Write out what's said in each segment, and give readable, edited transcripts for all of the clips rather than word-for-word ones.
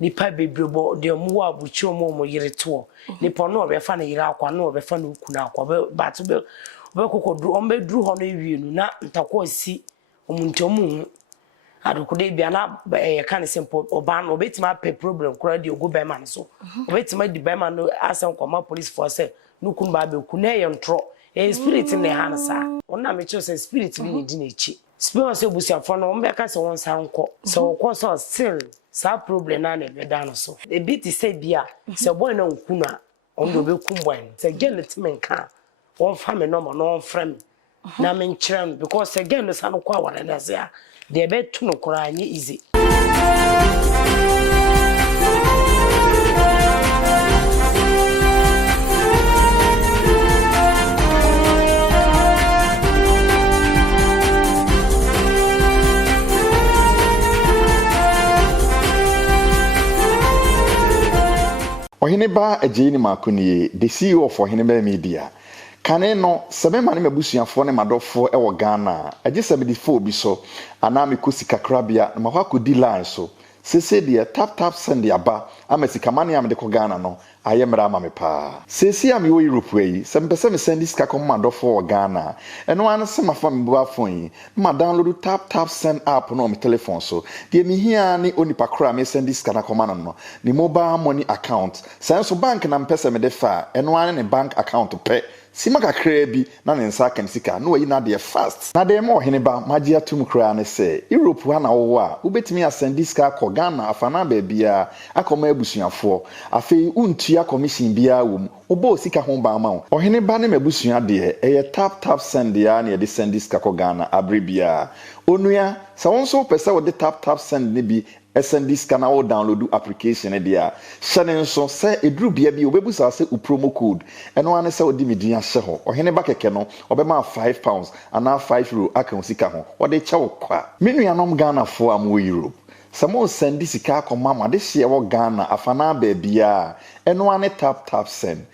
nipa bebrebo de omo abuchi omo yire to nipa no obefa na yire akwa no obefa na ukuna akwa but be kokodru ombe dru ho no ewienu na ntako si omuntomu adokode bia na ye kan simple oba no obetima pe problem kura de ogo be man so obetima di be man no asem koma police force nukun ba be ku na ye ntro e spirit ne hansa ona me cho se spirit bi ne di na echi spirit se busiafo no ombe ka se won san ko se won so still sa problem na na be dan so e bit say bia se boy na nkuna on do be kum boy se gen let men kan won fa me no mo no frame na men kyerem because again no san ko awara na se a de be tu no kora anye easy Ohineba Ejini Makuni, the CEO of Ohineba Media. Kane no sebe mane mabusuafo ne madofo e wo Ghana. Aje 74 bi so anami kusika krabia na mahwako di line so. Sese de tap send aba amesika mane am de ko Ghana no ayemra ma me pa. Sese am yo Europe we sempese me send sika ko madofo wo Ghana. Eno an se mafa me bua phone ma download tap send app no me telephone so. De mi hia ni onipa kra me send sika na ko no. Ni mobile money account. Senso bank na mpese me de fa eno an ne bank account pe. Sima kakra bi na ne nsa kan sika no yi na de fast na de mo Ohineba magia tum kra ne se Europe ha na wo a ubetimi asend sika ko Ghana afana ba bia akoma abusuafo afei untua commission bia wom obo sika ho ba ma Ohineba ne mabusua de tap send ya na de send sika ko Ghana abrebia onua sa won so pese wo de tap send ne bi SND scanner or download application dia shane so say edru bia bi obebusa say u promo code eno ane say odi medin ahye ho Ohineba keke no obema £5 and now €5 aka sika ho ode chewo kwa menuanom Ghana fo am wo Europe samo send sika akoma ma de hye wo Ghana afana ba bia eno ane tap send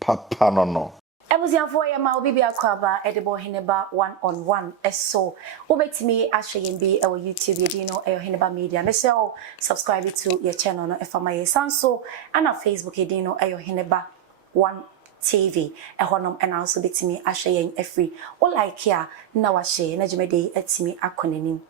papa no Ebuzianfo ya ma obi bia kwaba edebo Ohineba 1-on-1 eso obetimi ahye yembi e wo YouTube yedi no Ohineba Media me say subscribe to your channel no efama ye sanso ana Facebook yedi no Ohineba 1 TV honom and also betimi ahye yen efri o like ya na wa share na jumede etimi akonanim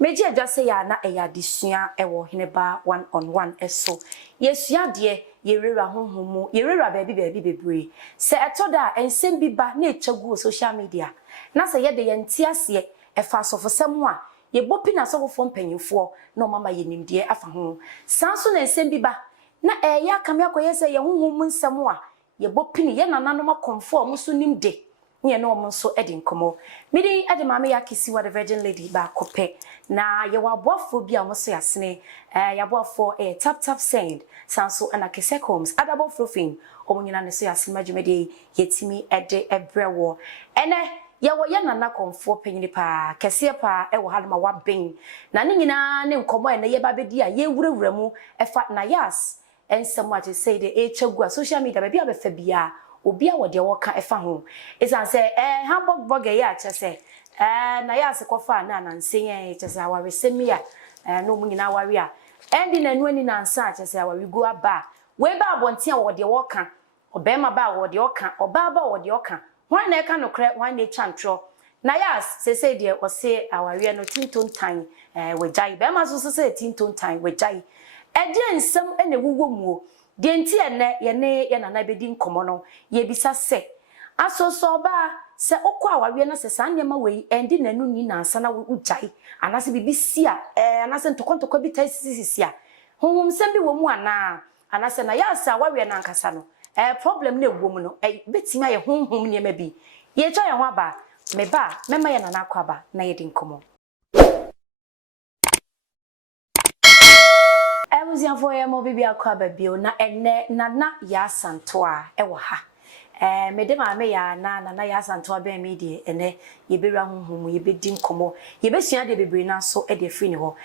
meji adwase ya na eya disua e wo Ohineba 1-on-1 eso yesua de yerera honhomu yerera baabi bebre se etoda ensem biba na echagu social media na se yede yenti ase e fa sofosem a ye bopi na sofofo mpanyimfo na mama yenimde afa ho sanso na ensem biba na eya kamya koyese ye honhomu nsem a ye bopi ni ye nananom akomfo muso nimde nye no mo so edi nkomo midi ade mama ya kisiwa the virgin lady ba kope na ye wabofo bia mo so yasene ya bofo tap send sanso ana kese comes adabo frofin omunyina ne so yasene majumede yetimi ede ebrewo ene ye wo ye nana komfo panyini pa kese pa e wo hadoma waben na ne nyina ne nkomo ene ye ba bedi a ye wurawura mu efa na yas ensem what you say the echagua social media ba bia be fa bia obi a wode woka efa ho isan say hamburg burger ya chese na ya se kofa na nansen chese aware semi a no mu nyina aware a endi na nu ani nansa chese aware go aba we ba abonte a wode woka obema ba wode woka oba ba wode woka hwan na eka no kre hwan na chantro na ya se de o se aware no tinton tan we jai be ma so se tinton tan we jai edi ensem ene wuwo mu de nti ene ye nana bedi nkomo no ye bisa se asoso ba se okwa awawe na se sanyema we endi nanu ni nansa na ujai anase bibisi a anase ntokontokwa bi tasisi a honhom sem bi wo mu ana anase na ya sa awawe na nkasa no problem na ewo mu no betima ye honhom niema bi ye twa ye ho aba me ba mema ye nana akwaba na ye di nkomo Ebuzianfo ya mo bibi akwaba bio na enne nana ya santoa ewo ha mede maame ya na ya santoa be media ene ye bewura honhom ye bedi nkomo ye besua de bebre na so e de free ni ho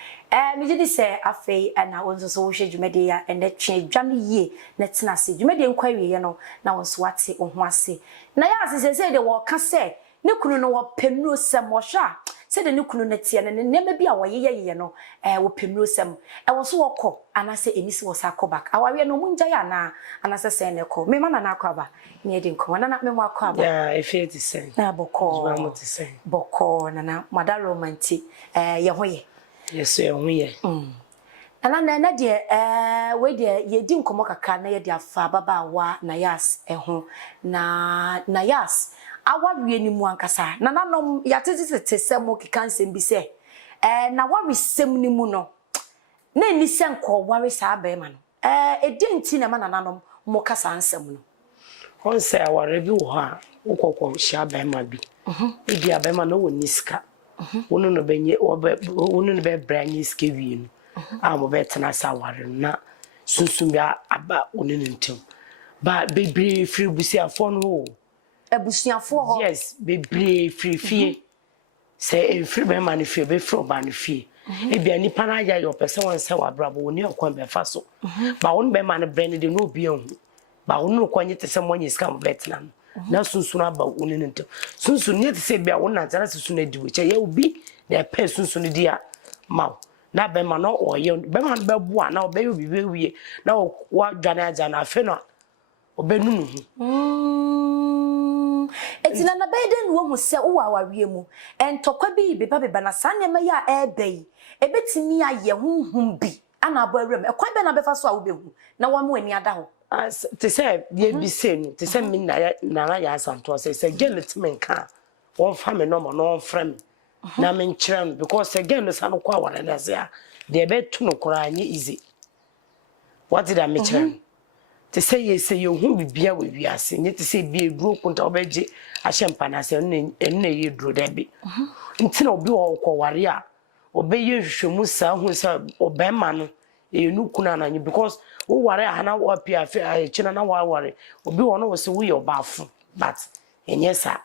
me gidi se afei na wonso so wo hwe dwumede ya ene twe dwane yie na tena se dwumede nkwawie ye no na wonso wate ho ase na ya asese de wo ka se ne kunu no wo pemro sem wo hwa se de ne kunu na tie ne neme bi a woyeye no wo pemro sem wo so wokọ anase enisi wo sa back aware no munja ya na anase se ne ko me ma na akwaba ne edi nko na me mo akwaba yeah I feel the same na boko na mada romantic ye hoye yes ye hoye na de we de ye di nkomo kaka na ye de afa baba wa na yas ho na yas awawie ni mu ankasa na nanom yatete semo kikansem bi se na waresem ni mu no na ni senko ware sa ba ma no edenti na ma nanom mo kasa ansem no on say aware bi wo ha ukokọ sha ba ma bi ebi aba ma no woni ska wono no benye wono no be branye ska wi no amo betena sa aware na sunsun bia aba wono ntem ba bebre free busi afọ no abusuafo ho yes bebre free say free be man free be from ban free e bia nipa na ya yo pese won se wa brabo woni akwan be fa so ba won be man brand de no bia hu ba won ko nyete se monyi scam betna na sunsun aba woni ntem sunsun nyete se bia won na tara sunsun adi we che ya obi na pe sunsun di a ma na be man no oye be man be bua na obe obi be wie na wa dwane aja na afe no obenunu etina na beden wo mu se wo awawie mu entokwa bi beba na sanema ya ebei ebetimi aye hunhum bi ana abo awrem ekwan be na befa so a wo behu na wo mu ani ada ho te say ye bi se nu te say min na ya asanto say gelitmen ka won fa me no mo no frem na men kire because again no san kwa wala na say de be tu no kora anye easy what did I mention te say ye say you hu bibia we wiase nye te say bi eduro kunta obeje ahyempa na say enne ye eduro da bi ntina obi wo kware a obeye hwehwemu sa hu sa obema no enu kuna na nyi because wo ware ahana wo apia fe china na wa ware obi wo no wo se wo ye obafo but enye sa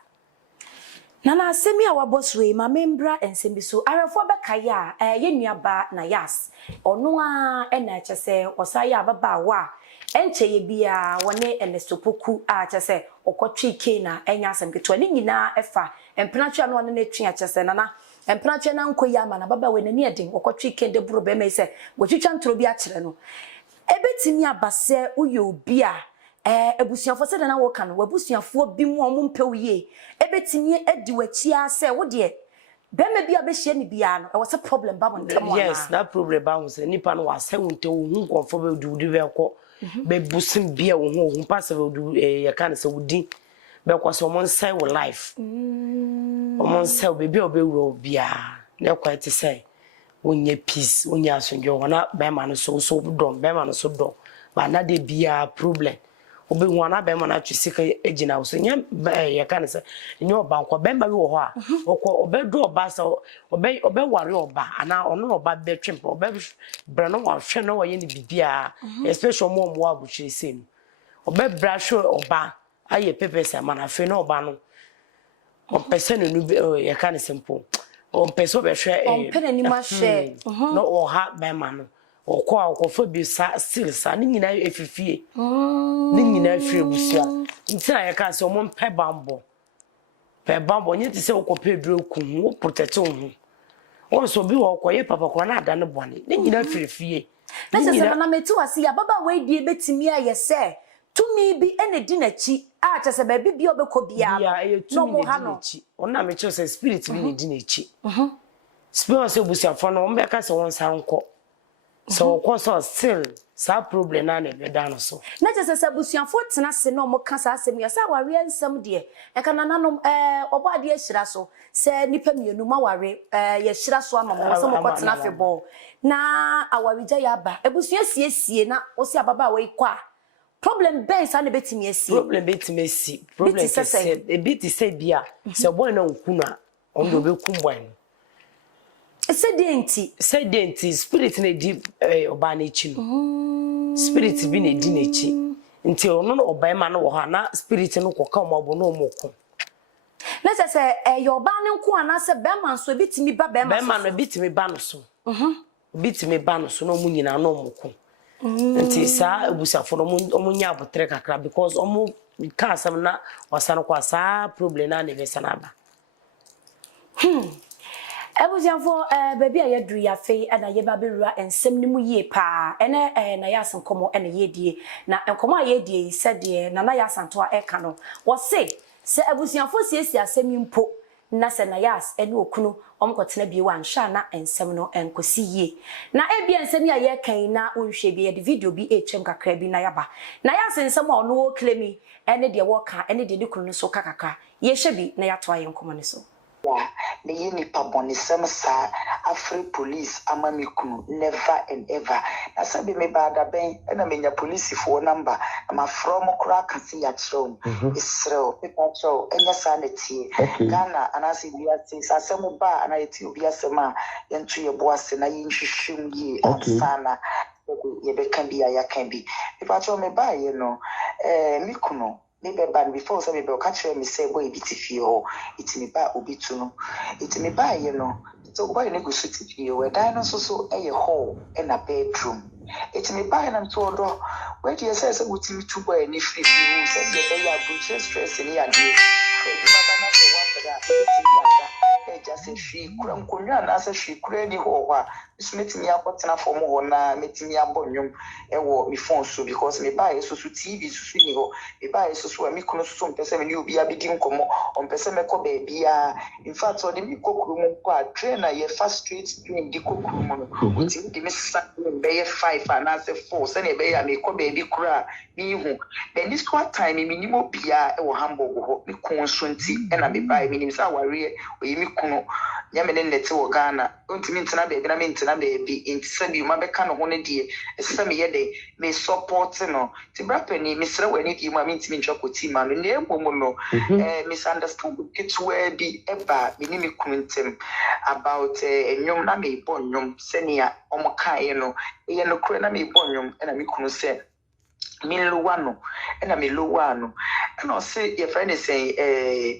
na asemi a waboswe ma membra ensembi so arefo bekaya ye nuaba na yas ono a na chese osaya baba wa enche ye bia wone enestopoku a chese okotwe ke na enya asem keto ni nyina efa empratwa no ne twa chese na empratwa na nkoyi ama na baba we nani eden okotwe ke de buro be me se gwotwitwa ntro bi a kire no ebetimi abase uye obi a ebusuafo se de na wo ka no wabusuafo bi mu omumpewiye ebetimi edi wachi ase wo de be me bia be hye ni bia no e was a problem ba won tamo yes that problem ba won se nipa no wa se wonte wo hu konfo be du be ko be busim bia wo hu pass be du ye kan se wudi be ko so mon say wo life mon say be bia be wuro bia na kwa ti say wonye peace wonye asonjo wona be ma no so don be ma no so don ba na de bia problem obi wana be ma na twisi ka ejina wo so nya ye kan se nyo ba nko be ma bi wo ho a okọ obedu oba sa obe ware oba ana ono oba be twempo obe bra no wa hwe no ye ni bibia especially mo abuchi sem obe bra hwe oba aye pepe se ma na fe no oba no o person no ye kan simple o person be hwe on pene ni ma hwe no o ha be ma no okwa okofo bi sa still sa ni nyina efifie ni nyina afire busia ntina ya ka se omo pe bambo nyeti se okope duro ku wo protect hu wo so bi wo koye papa ko na ada ne bone ni nyina afire fie na se na metu ase ya baba we die betimi aye se tumi bi ene di nachi a che se ba bi obekọ bia no mo ha no ona me che se spirit bi ne di nachi spirit se busia fo no mbe ka se won sa nko so koso still sa problem na be dan so na je se busuafo tena se no mo ka sa asem ya sa ware ansam de e ka nanom obo ade ahira so se nipa mienu ma ware ya hira so ama mo so mo ko tena febo na awarija ya ba ebusua siesie na o se ababa we kwa problem ben sa na betimi asie problem betimi asi problem se e biti se bia se boy na nkuna on do be kumboy sedenti spirit na di oba na echi no spirit bi na di na echi nti ono no oba ma no wo ha na spirit no koka o mabo no omoko na se yoba ne nko ana se be man so bitimi ba be man no bitimi ba no so bitimi ba no so no mu nyina no omoko nti sa ebusafo no omunya abotre kakra because omu ka asam na wasano kwa sa problem na ne be sanaba Ebusiafo baby a yedru ya fe na ye ba berura ensem ni mu yie pa ene na ya senkomo ene yedie na enkomo a yedie sede na yasanto a eka no wo se ebusiafo siesi asem mpo na se na yas ene okunu omkotena bie wa nhwa na ensem no enkosi yie na ebia ensem ya ye kan na onhwe bie de video bi echem kakra bi na yaba na yas ensem a ono klemi ene de wo ka ene de kunu so kakaka ye hye bi na yato aye nkomo ne so the unipa bonisem sa Afri police amamikunu never and ever. Na sabi me bada ben na menya police for number ma from kura kasi ya chom Israel people cho enya sanity Ghana anasi biase asemu ba ana yeti obi asema yentu ye boase na yinhwehwem yi ansana ye be kan bi ya kan bi people cho me ba ye no mikuno maybe ban before so maybe catch me say boy bitifie o itimi ba obi tu no itimi ba ye no so boy ne go sutifie we dan no so e hall and a bedroom itimi ba na to odo we dey say utimi tu boy ni free free say dey be ya go stress ni ya dey e ma ba na se wa pada e just say free kura nkonwa na say free kura ni ho ho so metimi akotena for mo ho na metimi abonnwom e wo mi phone so because me ba so TV so ni ho me ba so mi kono so mpese me ni obi abedi nkomo ompese me ko ba bia in fact so de mi kokuru mu kwa trainer ye fast straight train di kokuru mu no uti de me sa be ye 5 and say 4 se na be ya me ko ba bi kura mi hu then this one time me ni mo bia e wo Hamburg ho me kon so nti e na me ba me ni sa ware oyi mi kono nya me ne nete wo Ghana ontimi ntina be na me ntina be bi nti se bi ma be ka no ho ne die se me ye de me support no ti brapani me sere wani di ma me ntimi ntwakoti ma no ne ebo mu no misunderstand it where be eba me ni me kuntem about enyom na me bo nyom senia omokae no ye no kure na me bo nyom na me kunu se Miluano, and a Miluano, and I'll say your friend is saying,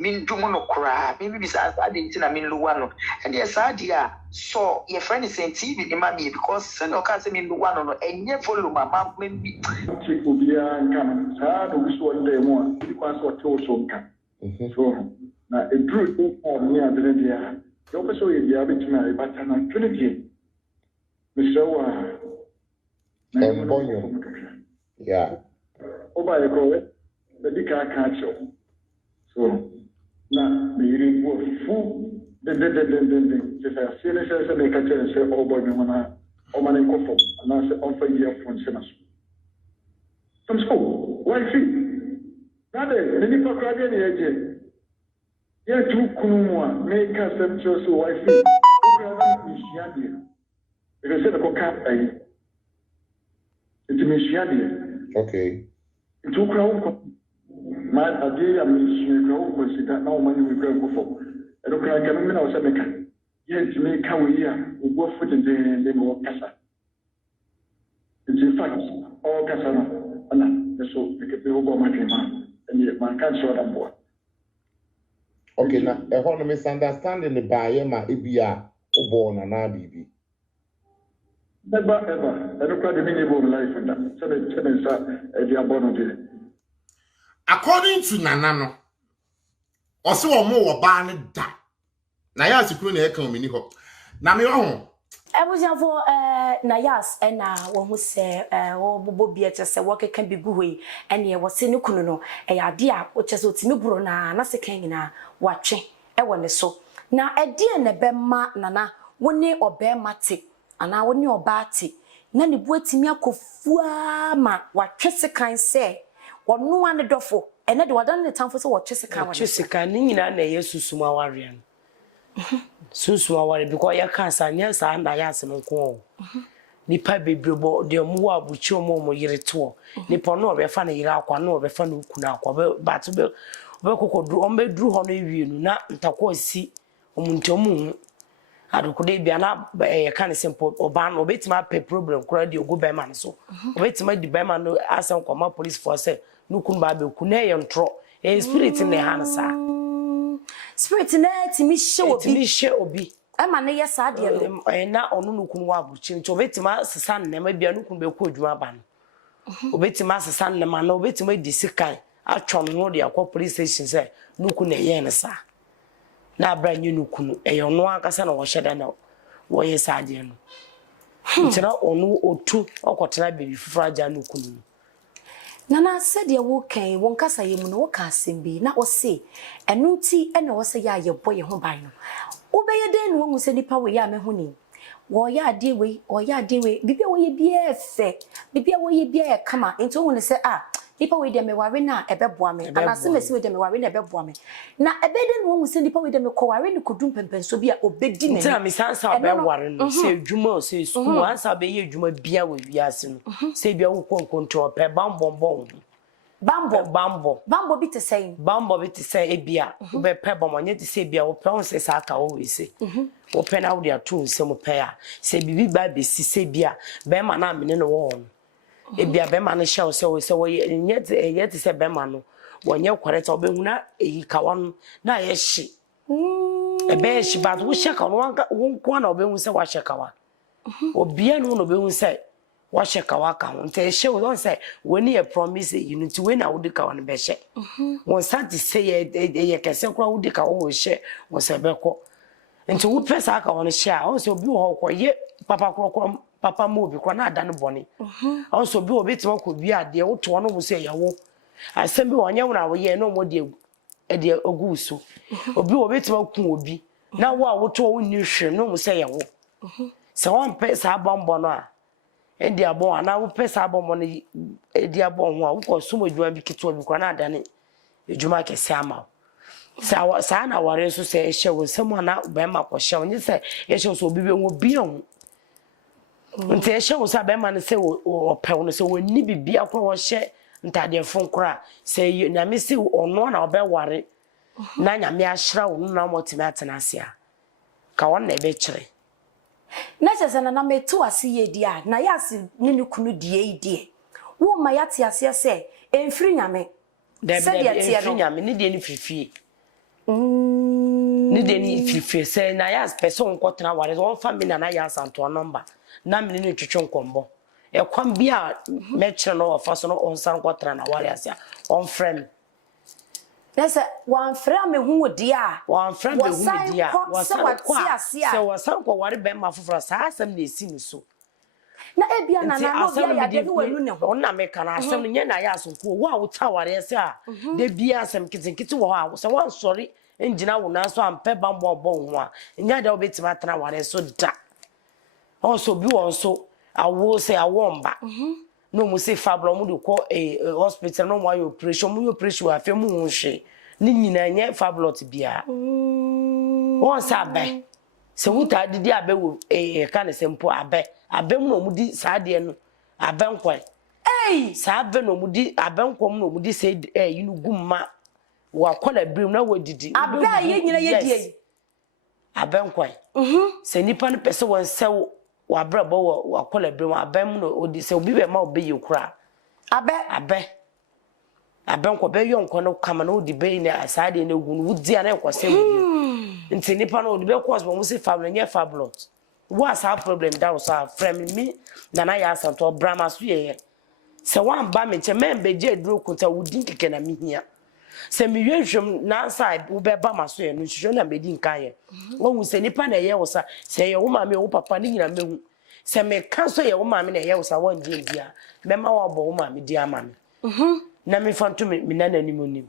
Min Dumono cry, maybe besides I didn't know Miluano, and yes, idea. So your friend is saying TV the money because Sen or Cousin Miluano, and never follow my mom, maybe. Will be a come, sad, we saw day one, because what also can. So now a truth near the idea. You also in the habit to marry, but I'm not 20. Mr. Yeah. Over a go, the Dika catch you. So now the reading was full. Then, just a serious as a make a chance, say, oh boy, or money coffee, and I say, on for year from Simmons. From school, why see? Rather, the Nipa Kragan agent. Yeah, two Kunua, make us them so why see? Because I said, a cat, it's Michigan. Okay. It's all crowd. My idea, I mean, crowd was that now money we go for. I don't cry, come in, I was a mechanic. Yes, make how we are, we go for the more Casa. It's in fact all Casana, and so we could be over my man, and yet my cancer on board. Okay, now, a whole misunderstanding the buyer, my Ibia, Obon, and Abibi. Never ever. I don't quite the minimum life in that. So they are born on it. According to Nanano, also a more ban da. Na ya sikru na eka omini ho. Na me ho. Ebusiafo na yas na wo hu se wo bobo bia chese wo keka bi gu hoi ene wo se ne kunu no e ade a wo chese otimi buro na se kan nyina watwe e wo ne so. Na ede ne bema nana wo ne obema te ana woni obati na ne buatimi akofua ma watwese kan se wono ane dofo ene de wadan ne tamfo se watwese kan watwese kan ni nyina na yesusuma ware an susuma ware because ya kan sa nya sa na ya se nko nipa bebrebo de omo wa buchi omo yire to nipa no obefa na yire akwa na obefa na ukuna akwa ba to be kokodu ombe duru ho no ewienu na ntako si omuntomu adukode bia na ye kan simple oban obetima pe problem kura di ogo bema so obetima di bema no asan koma police force nukun ba be ku na ye ntro e spirit ne hansa spirit na timi hye obi ama ne ye sa de na onu nukun wa buchi nti obetima sesa ne ma bia nukun be ku adwuma ba no obetima sesa ne ma na obetima di sikan atwon no de akwa police station say nukun ne ye ne sa na abra nyinu kunu eyo no akasa na wo hyeda na wo ye saade no ntina onu otu okotena bebi fufura ja no kunu Nana said ye wo kan won kasa ye mu no wo ka asembi na wo se enu nti e na wo se ya ye boye ho ban no wo be ye den no wo se nipa we ya me ho ni wo ya ade we bibia wo ye bia efe bibia wo ye bia e kama enti wo ne se nipa we de me ware na ebeboa me anase mesi we de me ware na ebeboa me na ebede no wo se nipa we de me ko ware ni kodum pempenso bia obedi me ntina mi sansa obeware no se adwuma o se school ansa be ye adwuma bia we wiase no se bia wo konkonto pe bambombo bambo bi te say ebia wo be pe bomonye te se bia wo pe on se saka wo we se wo pe na wo de ato nse mo pe a se bibi ba be si se bia be ma na amene no wo ebia be ma no hye se wo ye te se be ma no wonye kwareta obehuna eyikawa no na ye hye ebe hye ba wo hye ka no wo nko na obehu se wa hye kawa obia no obehu se wa hye kawa ka ho nte hye wo don se woni ye promise you know ti we na wo de kawa no be hye won santi se ye kese kura wo de kawa wo hye wo se be ko nti wo pesa aka wo no hye a won se obi wo ko ye papa mo obi kwa na ada no bone also bi obi ti ko bi ade wo to no wo se ye wo asem bi wonye wo na wo ye no mo de ogu so obi ti ku obi na wo a wo to wo ni hwe no mo se ye wo se won pesa bombo no a endi abon ana wo pesa bombo no edi abon ho a wo ko sumo djuma bi kito bi kwa na ada ne djuma kese ama sa na ware so se hye wo nsem ana be ma ko hye onye se ye hye so obi be wo bi on nti hye wo sa be ma ne se wo pe wo se wo ni bibia ko wo hye ntade fon kra se na me se ono na obe ware na nya me ahira wo na motime atena ase a ka won na be kire na chese na metu ase ye dia na ya ase ninu kunu die wo ma ya te ase se emfiri nyame se dia tie no nyame ni die ni fifie ni de ni fifie se na ya person ko tena ware won family na ya santo number na me ni twetwe nkombo e kwam bia me kire no ofa so no on san ko tena na ware ase on friend nese wan friend me hu odi a wan friend me hu odi a wasan ko se wasan ko ware be ma foforo sa asem na esi ni so na ebia na no bia ya de no wanu ne ho on na me kana asem no nye na ya asonko wo a wo ta ware ase a de bia asem kitinkiti wo ha se wan sorry engina wo na so ampe bambo obo ho a nya de obetima tana ware so da also bi won so awo se awomba no mo se fablo mo de ko hospital no mo ayo operation afi mu ho hwe ni nyina nye fablot bia won sa be se wuta didi abe wo ka ne sempo abe mu no mo di saade no abe nkwa sa abe no mo di abe nkwa mu no mo di se yinu gumma wa kola brim na wo didi abe ye nyina ye die abe nkwa se nipa no pese won se wa brabo wa kola brim abe mu no odi se obi be ma obi yekura abe nkwa be yo nkwa no kama no odi be na saade na gu no wudi ana nkwa se wi nti nipa no odi be cause mo se family nye fablot what's our problem that was our friend me na ya santo brama so ye se wan ba me che membe je duro kunta wudi keke na me hia se me hwehwem na side wo be ba maso ye no hwehwe na me di nkan ye wo hu se nipa na ye wo sa se ye wo ma me wo papa ni nyina mehu se me kan so ye wo ma me na ye wo sa won die dia me ma wo bo wo ma me di ama me na me fanto me na nanimunim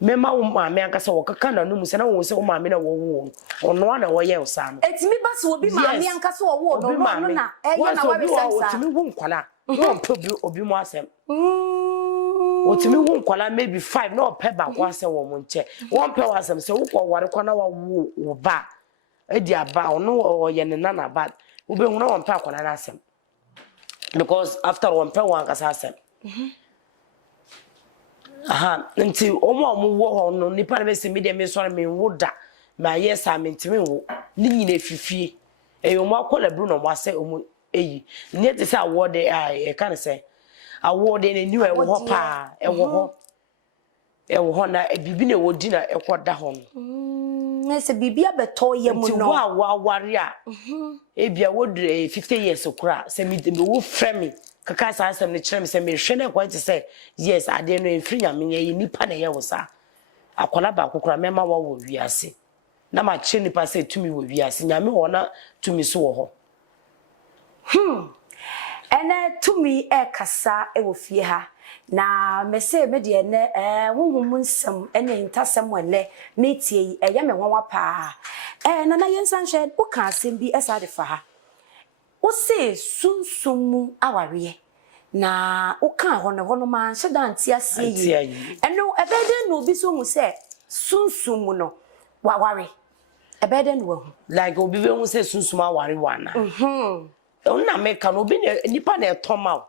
me ma wo ma me ankasa wo kaka na no mu se na wo se wo ma me na wo wo ono na wo ye wo sa no etimi ba so obi ma me ankasa wo wo no no na ye na ware sense otimi wo nkwala won pe obi mo asem otimi wo nkwala maybe 5 na ope ba kwa asem wo mo nche won pe wo asem se wo ko ware kwa na wo ba edi aba ono wo ye ne na ba wo be hu na won pe akwala na asem because after won pe wo ankasa asem nti omo wo ho no nipa na be se media me so na me woda ma yes a mentime wo ni nyina fifie omo akola bru no mo ase omo eyi ni te se award e kan se award na ni wo ho pa e wo ho na bibi na wodi na ekoda ho no se bibi abeto ye mu no wa ware a bia wodre 50 years okura se me wo frame kaka sa asem ne kyerem se me hwe na kwa nti se yes ade no emfiri nyame ye nipa na ye wo sa akola ba kokora mema wa wo wiase na ma che nipa se tumi wo wiase nyame wo na tumi so wo ho ene tumi kasa wo fie ha na me se me de ne honhom nsem ene intasem wele metie yi eye me nwanwa pa na na yensan hwe wo ka asem bi esa de fa ha wo se sunsumu aware na wo ka ho ne ho no man hye da ntia sie yi eno ebede no bi so hu se sunsumu no waware ebede no hu like obi be hu se sunsumu aware wana na meka no obi nipa na etoma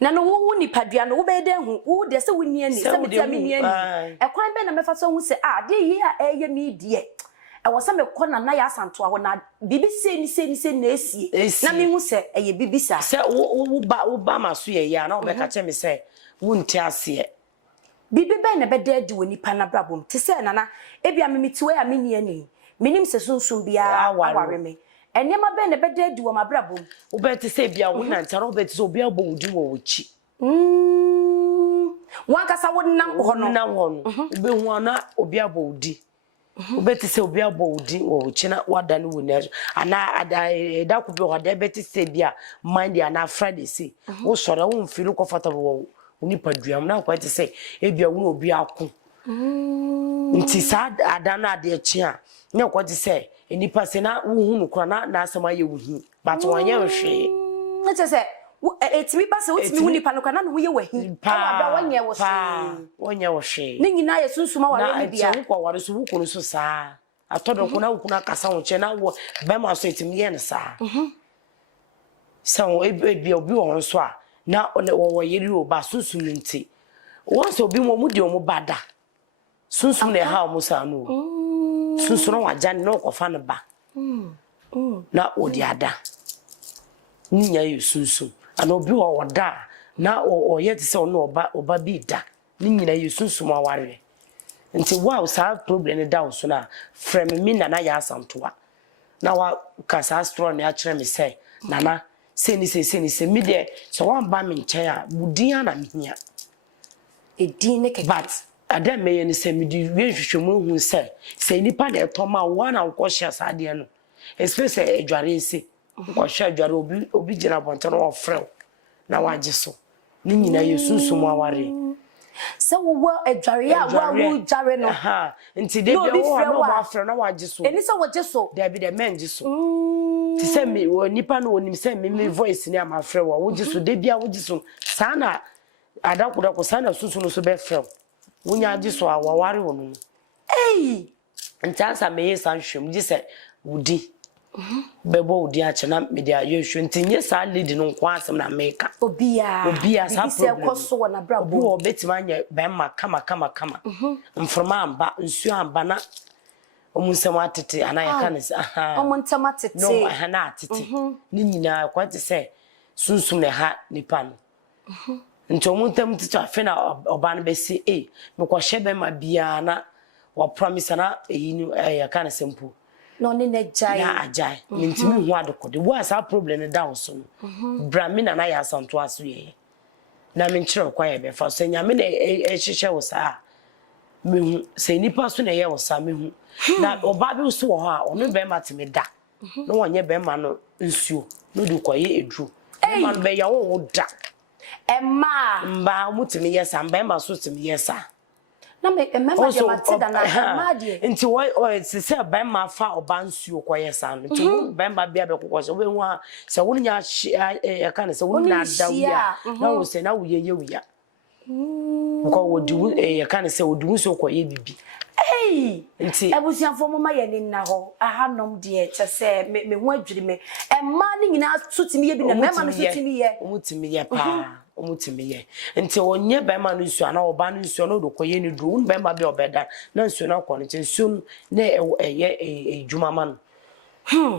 na no wo nipadua no wo be de hu wo de se wo ni ani se metia me ni ani ekwan be na mefa so hu se de yi a eye mi de e wo se me ko na ya asanto aho na bibise ni se na esie na me hu se eye bibisa se wo ba maso ye ya na wo be ka che me se wo nti ase bibi be na be de di wo nipa na brabom te se na ebia me mitiwe ya me ni ani minim se sunsun bia aware me enema be na be de di wo mabrabom wo be te se bia wo na ntara wo be te se obi abɔ wudi wo wuchi wan kasa wo nam ho no na wo no obi hu na obi abɔ wudi wo be te se obi abɔ wudi wo wuchi na wada no wo na ana da ko bi ho da be te se bia Monday ana Friday se wo sore wo mfiri comfortable wo nipa duam na ko te se ebia wo obi ako nti sa ada na ade echi a na ko te se enipa se na wo hu no kora na asema ye wo hi but wanye hwe na te se etimi ba se otimi hu nipa no kora na wo ye wo hi pa wanye wo hwe ne nyina ye sunsuma ware ni bia na wo ware so wo kunu so saa atodo ko na wo kunu akasa wo che na wo be ma so etimi ye ne saa so ebia obi wo so a na wo yeri o ba sunsun nti wonso obi mo mudi o mo bada sunsun na ha o mo sa no sunsun no waja ne no kofa ne ba na odi ada ninya ye sunsun ana obi wo woda na o ye te se no oba bi da ninyina ye sunsun aware nti wow sa problem ne down so na from me na ya asantoa na wa kasa strong na akire me say nana seni se me de so wan ba me nchen a budin na mehia edin ne ke but adam me ye se me di wie hwehwemu hu se nipa na etoma wa na nko hia saade no especially edware ese nko hia edware obi gina bonte no ofrew na waje so ni nyina ye sunsumu aware se wo edware ya wa wo jare no nti de bi wo no wa afrew na waje so eni se waje so de bi de menje so ti se me wo nipa no onim se me voice ni am afrew wo je so de bia wo je so sana adakuda ko sana susu no so be frew wonya je so awaware wo no nti ansa me yesa nhwem je se wudi bebo wudi a chena media yehwe nti nye sa lady no nko asem na meka obia sa problem koso na brabo wo betima nya bemma kama mfroma amba nsu amba na omunsem atete ana yaka ne omuntem atete no na atete ni nyina kwante se sunsum ne ha nipa no nti omuntem tete afi na oba no be se me ko hye bemma bia na wa promise na eyini yaka ne sempo no ne na jai na ajai ntimi hu adokode wo asa problem ne down so bra me na ya santo aso ye na me nkyere kwa ye be fa so nya me na ehihye wo sa me hu se nipa so na ye wo sa me hu na oba bi so wo ha ono be ma timi da no wonye be ma no nsuo no du kwa ye edru ma no be ya wo da emma mba mutimi ye sa mba ma so timi ye sa na me emma de matida na emma de nti wo se be ma fa oba nsuo kwa ye sa no nti be ma bia be kokko so we hu a se wo nya e ka na se wo na da wia na wo se na wo ye wia ko wo di e ka na se wo di nsuo kwa ye bibi nti ebusiafo mama ye ni na ho ahanom de che se me hu adwiri me emma ni nyina sutimi ye bi na mema no sutimi ye omutimi ye pa omutimi ye nti onye be ma no nsuo ana oba no nsuo no do koye ni dru be ma be obeda na nsuo na ko no nsuo na eye ejuma ma no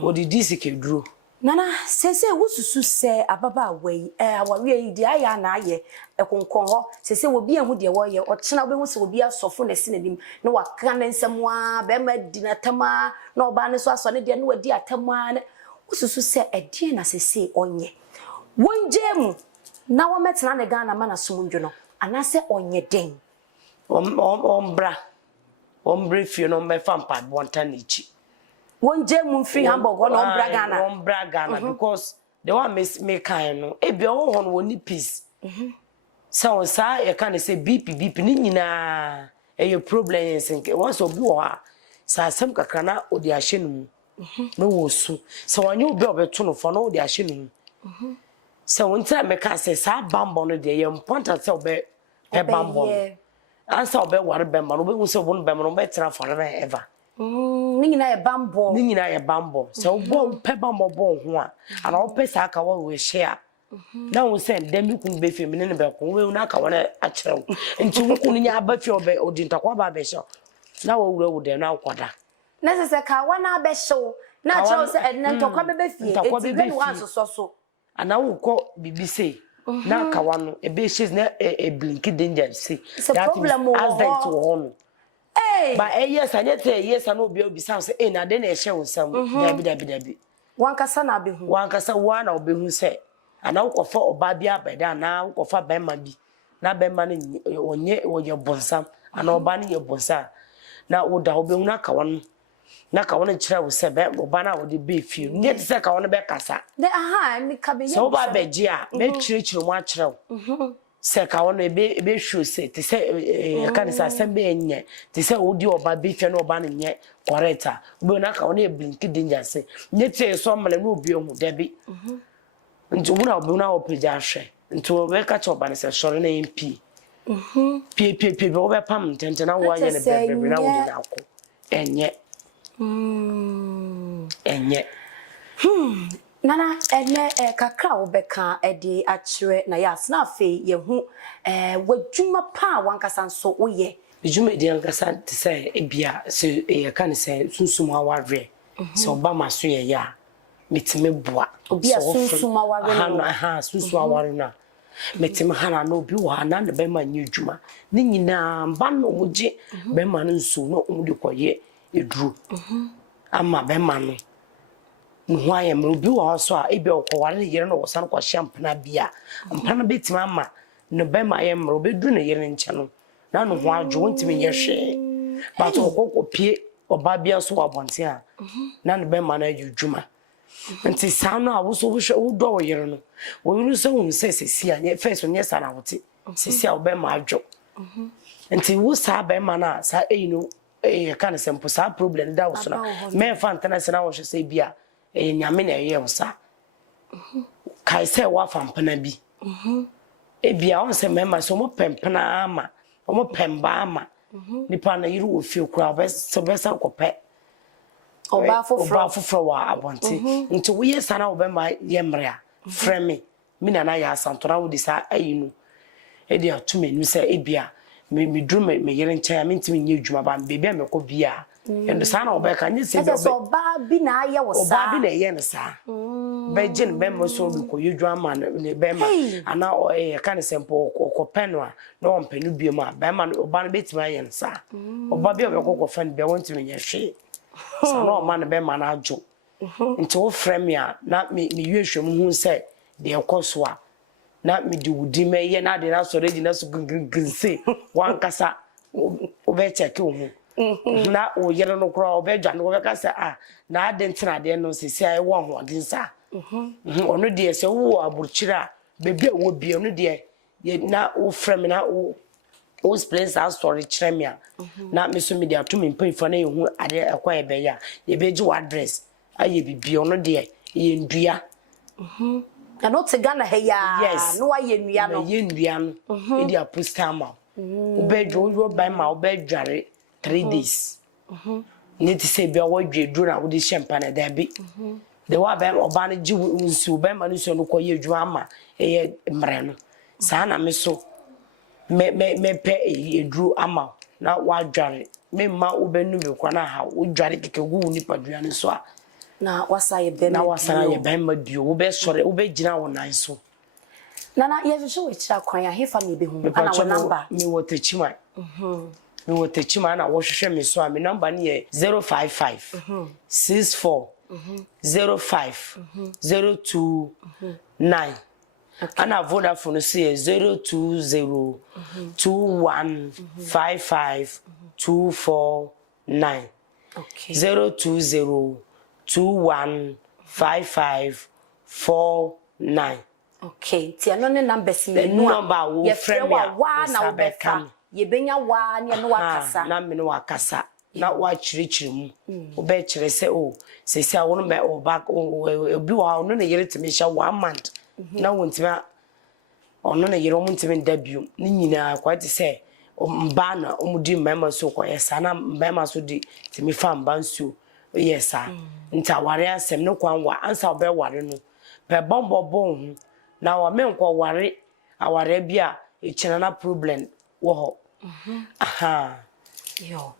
odidi sike dru nana sese wususu se ababa wei aware yi di aya na aye ekonkon ho sese obi ehu de wo ye ochena obi hu se obi asofo na sinanim na waka na nsamwa be ma di na tama na oba ne so aso ne de na wadi atama na wususu se edie na sese onye wonjemu na wo metena ne Ghana ma na sumundwo no anase onye den ombra ombre fie no me fa mpa bonta nichi won je mu free Hamburg no Bragana on Bragana because the one me kind no e bia wo hono woni peace so sa e kan say BP ni nyina e problem yense once obi wo ha sa asem kakra na odi ahye no no wo su so wanyo obi obeto no fo no odi ahye no so wontra me ka say sa bambo no de ye important say obe pe bambo ansa obe ware be ma no obe hu say obo no be ma no be tra forever ever ni nyina ye bambo so obo pe bambo bo ho a ana ope sa aka wo we share na wo say dem ku be fi me ne be ko we na aka wona a kire nti wo ku nya abafi obe odi ntakwa ba be sho na wo wura wo de na akwada na se ka wana be show na cho se en ntokwa be fie eti be wa so ana wo ko bibise na aka wano e be shis na e blink danger say that problem accident wo no ba yes anya te yes ana obi obisa say na de na e hye wo sam dabi wankasa na be hu wankasa wa na obi hu say ana wo fa oba bia beda na wo fa bema bi na bema ne onye woye bonsam ana oba ne ye bonsa na wo da obi hu na aka wano na ka wona kira wo se be oba na wo de be fie nye te se ka wona be kasa de mi ka be so ba be ji a be kire mo akira wo se ka wona be hwo se te se ka ne sa sembe enye te se odi oba be fie na oba ne nye correcta obi na ka wona e blink danger se nye te so male no obi hu de be nti wo na obi na opeja hwe nti wo be ka cho ba ne se sore na MP pie wo be pam tente na wo anye ne be na wo di na ko enye enye nana ene kakra wo beka edi akire na ya asna afi ye hu wadwuma pa wankasa nso wo ye ejuma di ankasa te se ebia se ye kan se sunsum awarre se oba maso ye ya metime boa obi sunsum awarre no ha sunsum awarre na metime hana no obi wa na ne be ma nyedwuma ni nyina mba no muje be ma no nsu no omudi koye edru ama be ma no no aye me obi wa so a ebe okoware ne yere no wosan kwa shampna bia mpana betima ama no be ma ye mro be du ne yere nche no na no ho adwo ntimi ye hwe ba to kokopie oba bia so wabonte a na no be ma na adwuma nti sano a wo so wo do wo yere no wo yuru so wo se sesi anye first onye sana wote sesi a wo be ma adwo nti wo sa be ma na sa no kan sempo sa problem da wo so na me fa ntana se na wo hwe se bia nyame na ye wo sa kai se wa fa mpana bi bia on se me ma so mo pempana ama mo pemba ama nipa na yiru wo fie kura be so be sa kope oba foforo wa abonte nti wo ye sana wo be ma ye mrea frame mi na ya santora wo di sa ayinu dia tumenu se bia me drum me yere ncha me ntimi nye djuma ba bebi a meko bia endo sana obeka nye se be oba bi na aye wo sa oba bi na ye ne sa be jin be mo so du ko yedwa ma ne be ma ana ka ne sempo ko penwa na on penu bia ma be ma oba no betima ye ne sa oba bi obeko ko fan be won timi nye hwe sana o ma ne be ma na ajo nti wo frame ya na me yehwem hu se de ekoso a na me di wudi me ye na de na so ready na so gunse wan kasa o be check wo na o yere no kro o be dwa no be kasa na adentina de no sisi ai wo ho odin sa ono de se wo aburchira bebe wo bia ono de ye na o frame na o place our story chiremia na me so media to me mpanfo na ye hu ade ekwa e be ya ye be ji address aye bibia ono de ye ndua ano te Ghana he ya yes. no aye nua no ye nua no e dia postama ubedwo wo by ma ubedware 3 days ni ti se bia wo dwedru na wo di champagne da bi de wa ba oba na ji nsu ba ma nsu no koye dwu ama e mre no sa na me so me pe edru ama na wa dware me ma ubenu be kwa na ha wo dware keke gu ni padua ni so a na wasaye be na wasara ye be ma dio wo be sore wo be gina wo nan so nana ye hwe we kira kwan ya hefa me be hu ana wo number me wo techima me wo techima na wo hwehwe me so a me number ni ye 055 64 05 029 ana Vodafone so ye 020 2155249 Okay. 020 2155449. Okay. Ti ano ne number si The number wo frame ya wa na wo befa. Ye benya wa ne no wakasa. Na me no wakasa. Na wa chirichiri mu. Wo be chire se o se se awon me o back obi wa ono na yere timi sha 1 month. Na wontima ono na yere omuntimi debut. Ni nyina kwa ti se mba na omudi mmema so kwa yesa na mmema so di timi fa mba nsu yesa. Nta ware asem no kwanwa ansa obe ware no. Pe bombo bon na wa me nkwa ware aware bia echena na problem wo ho. Aha. Yo.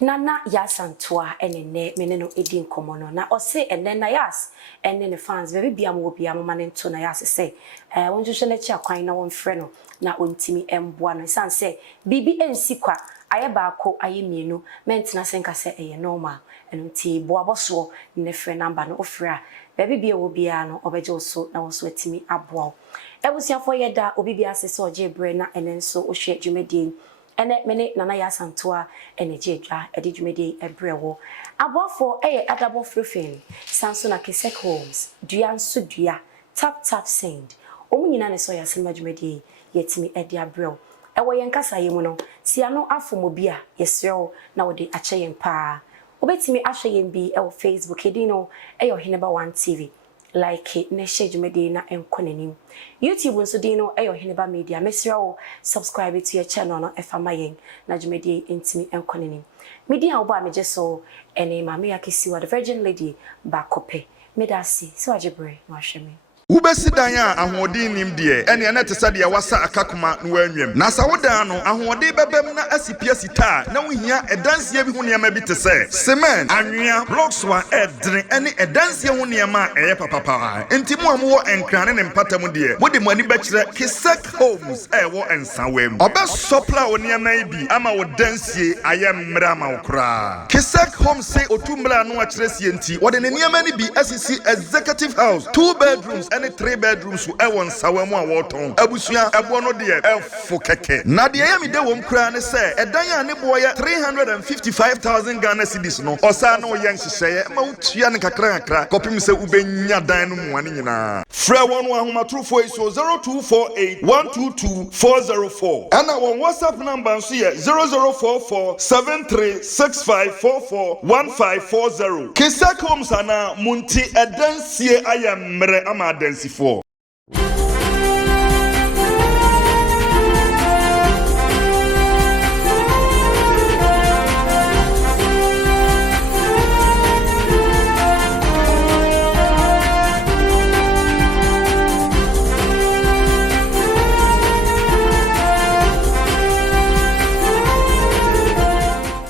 Nana Yasantua enene meneno edi nkomo no na ose ene na yas ene ne fans be bia mo bia mo manento na yas say wonjo hwe na chi akwan na won frɛ no na ontimi emboa no san say bibi ensi kwa aye baako aye mienu mentina senka say eye normal eno ti boa boso ne frɛ number no ofra be bia wo bia no obeje so na wo so atimi aboa ebusiafo yeda obi bia se so oje bre na ene nso o hwe dwumedie ene mene Nana Yasantua energy edwa edi dwumedi ebrewo abofo adabo frefin sanso na Kisek Homes dua nso dua tap send omunyina ne so yasema dwumedi yetimi edi abrewo ewo yenkasa yemu no sia no afomobi a yesrewo na wode ache yempa obetimi ahwe yembi ewo Facebook edino Oheneba 1 TV like ne share dwumedi na enkonenim YouTube nso dino Oheneba Media mesrewo subscribe to your channel no efamayen na dwumedi entimi enkonenim media oba meje so ene mama yakisiwa the Virgin Lady bakope medasi so ajebre no ahweme Ubesi dan a ahoɔden nim deɛ ɛne ɛna te sɛ deɛ wasa akakoma no wanwam na sa wodan no ahoɔden bɛbɛm na asipia sita na wohia ɛdansie bi ho nneɛma bi te sɛ cement anwea blocks wa ɛdene ɛne ɛdansie ho nneɛma a ɛyɛ papapaa enti mu a mowɔ ɛnkrane ne mpata mu deɛ mode mo ani bɛkyerɛ Kisek Homes ɛwɔ ɛnsawam ɔbɛsɔpla wo nneɛma yi bi ama wo dansie ayɛ mmra ama wo koraa Kisek Homes sɛ otumbra no akyerɛ sie nti wɔde ne nneɛma ni bi asisi executive house 2 bedrooms and 3 bedrooms ewon sawemu a woton abusua ebo no de efo keke na de yami de wom kra ne se edan a ne boye 355,000 Ghana cedis no osa na oyen hyehyeye ma utua ne kakra kopim se ubenya dan no mu ane nyina fra won ahomatrofo iso 0248122404 ana won WhatsApp number nso ye 00447365441540 Kisek Homes ana munti edansie ayamre ama adansi for